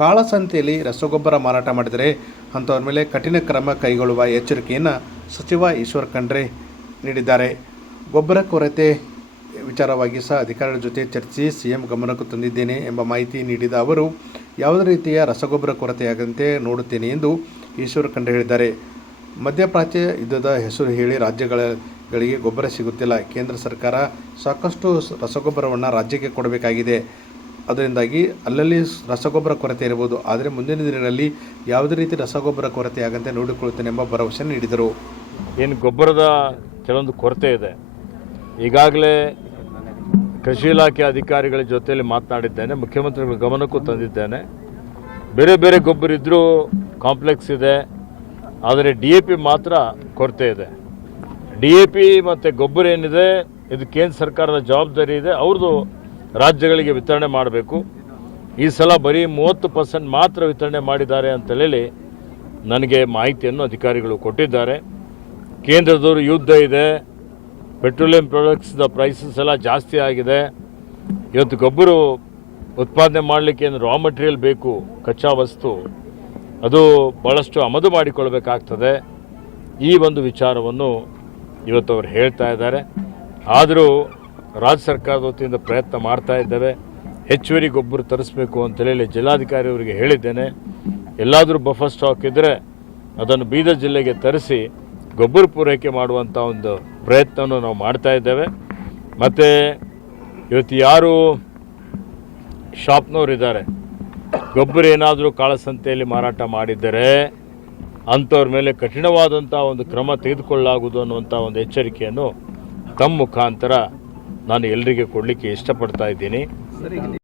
ಕಾಳಸಂತೆಯಲ್ಲಿ ರಸಗೊಬ್ಬರ ಮಾರಾಟ ಮಾಡಿದರೆ ಅಂಥವ್ರ ಮೇಲೆ ಕಠಿಣ ಕ್ರಮ ಕೈಗೊಳ್ಳುವ ಎಚ್ಚರಿಕೆಯನ್ನು ಸಚಿವ ಈಶ್ವರ್ ಖಂಡ್ರೆ ನೀಡಿದ್ದಾರೆ. ಗೊಬ್ಬರ ಕೊರತೆ ವಿಚಾರವಾಗಿ ಸಹ ಅಧಿಕಾರಿಗಳ ಜೊತೆ ಚರ್ಚಿಸಿ ಸಿಎಂ ಗಮನಕ್ಕೆ ತಂದಿದ್ದೇನೆ ಎಂಬ ಮಾಹಿತಿ ನೀಡಿದ ಅವರು, ಯಾವುದೇ ರೀತಿಯ ರಸಗೊಬ್ಬರ ಕೊರತೆಯಾಗದಂತೆ ನೋಡುತ್ತೇನೆ ಎಂದು ಈಶ್ವರ್ ಖಂಡ್ರೆ ಹೇಳಿದ್ದಾರೆ. ಮಧ್ಯಪ್ರಾಚ್ಯ ಯುದ್ಧದ ಹೆಸರು ಹೇಳಿ ರಾಜ್ಯಗಳಿಗೆ ಗೊಬ್ಬರ ಸಿಗುತ್ತಿಲ್ಲ. ಕೇಂದ್ರ ಸರ್ಕಾರ ಸಾಕಷ್ಟು ರಸಗೊಬ್ಬರವನ್ನು ರಾಜ್ಯಕ್ಕೆ ಕೊಡಬೇಕಾಗಿದೆ. ಅದರಿಂದಾಗಿ ಅಲ್ಲಲ್ಲಿ ರಸಗೊಬ್ಬರ ಕೊರತೆ ಇರಬಹುದು. ಆದರೆ ಮುಂದಿನ ದಿನಗಳಲ್ಲಿ ಯಾವುದೇ ರೀತಿ ರಸಗೊಬ್ಬರ ಕೊರತೆಯಾಗಂತೆ ನೋಡಿಕೊಳ್ಳುತ್ತೇನೆ ಎಂಬ ಭರವಸೆ ನೀಡಿದರು. ಏನು ಗೊಬ್ಬರದ ಕೆಲವೊಂದು ಕೊರತೆ ಇದೆ. ಈಗಾಗಲೇ ಕೃಷಿ ಇಲಾಖೆ ಅಧಿಕಾರಿಗಳ ಜೊತೆಯಲ್ಲಿ ಮಾತನಾಡಿದ್ದೇನೆ, ಮುಖ್ಯಮಂತ್ರಿಗಳ ಗಮನಕ್ಕೂ ತಂದಿದ್ದೇನೆ. ಬೇರೆ ಬೇರೆ ಗೊಬ್ಬರ ಇದ್ದರೂ ಕಾಂಪ್ಲೆಕ್ಸ್ ಇದೆ, ಆದರೆ DAP ಮಾತ್ರ ಕೊರತೆ ಇದೆ. DAP ಮತ್ತು ಗೊಬ್ಬರ ಏನಿದೆ ಇದು ಕೇಂದ್ರ ಸರ್ಕಾರದ ಜವಾಬ್ದಾರಿ ಇದೆ, ಅವ್ರದ್ದು ರಾಜ್ಯಗಳಿಗೆ ವಿತರಣೆ ಮಾಡಬೇಕು. ಈ ಸಲ ಬರೀ 30% ಮಾತ್ರ ವಿತರಣೆ ಮಾಡಿದ್ದಾರೆ ಅಂತೇಳಿ ನನಗೆ ಮಾಹಿತಿಯನ್ನು ಅಧಿಕಾರಿಗಳು ಕೊಟ್ಟಿದ್ದಾರೆ. ಕೇಂದ್ರದವರು ಯುದ್ಧ ಇದೆ, ಪೆಟ್ರೋಲಿಯಂ ಪ್ರಾಡಕ್ಟ್ಸ್ದ ಪ್ರೈಸಸ್ ಎಲ್ಲ ಜಾಸ್ತಿ ಆಗಿದೆ. ಇವತ್ತು ಗೊಬ್ಬರ ಉತ್ಪಾದನೆ ಮಾಡಲಿಕ್ಕೆ ಏನು ರಾ ಮಟೀರಿಯಲ್ ಬೇಕು, ಕಚ್ಚಾ ವಸ್ತು, ಅದು ಭಾಳಷ್ಟು ಆಮದು ಮಾಡಿಕೊಳ್ಬೇಕಾಗ್ತದೆ. ಈ ಒಂದು ವಿಚಾರವನ್ನು ಇವತ್ತು ಅವರು ಹೇಳ್ತಾ ಇದ್ದಾರೆ. ಆದರೂ ರಾಜ್ಯ ಸರ್ಕಾರದ ವತಿಯಿಂದ ಪ್ರಯತ್ನ ಮಾಡ್ತಾ ಇದ್ದೇವೆ. ಹೆಚ್ಚುವರಿ ಗೊಬ್ಬರ ತರಿಸಬೇಕು ಅಂತೇಳಿ ಜಿಲ್ಲಾಧಿಕಾರಿ ಅವರಿಗೆ ಹೇಳಿದ್ದೇನೆ. ಎಲ್ಲಾದರೂ ಬಫರ್ ಸ್ಟಾಕ್ ಇದ್ದರೆ ಅದನ್ನು ಬೀದರ್ ಜಿಲ್ಲೆಗೆ ತರಿಸಿ ಗೊಬ್ಬರ ಪೂರೈಕೆ ಮಾಡುವಂಥ ಒಂದು ಪ್ರಯತ್ನವನ್ನು ನಾವು ಮಾಡ್ತಾ ಇದ್ದೇವೆ. ಮತ್ತು ಇವತ್ತು ಯಾರು ಶಾಪ್ನವರಿದ್ದಾರೆ, ಗೊಬ್ಬರ ಏನಾದರೂ ಕಾಳಸಂತೆಯಲ್ಲಿ ಮಾರಾಟ ಮಾಡಿದ್ದರೆ ಅಂಥವ್ರ ಮೇಲೆ ಕಠಿಣವಾದಂಥ ಒಂದು ಕ್ರಮ ತೆಗೆದುಕೊಳ್ಳಲಾಗುವುದು ಅನ್ನುವಂಥ ಒಂದು ಎಚ್ಚರಿಕೆಯನ್ನು ತಮ್ಮ ಮುಖಾಂತರ ನಾನು ಎಲ್ಲರಿಗೆ ಕೊಡಲಿಕ್ಕೆ ಇಷ್ಟಪಡ್ತಾ ಇದ್ದೀನಿ.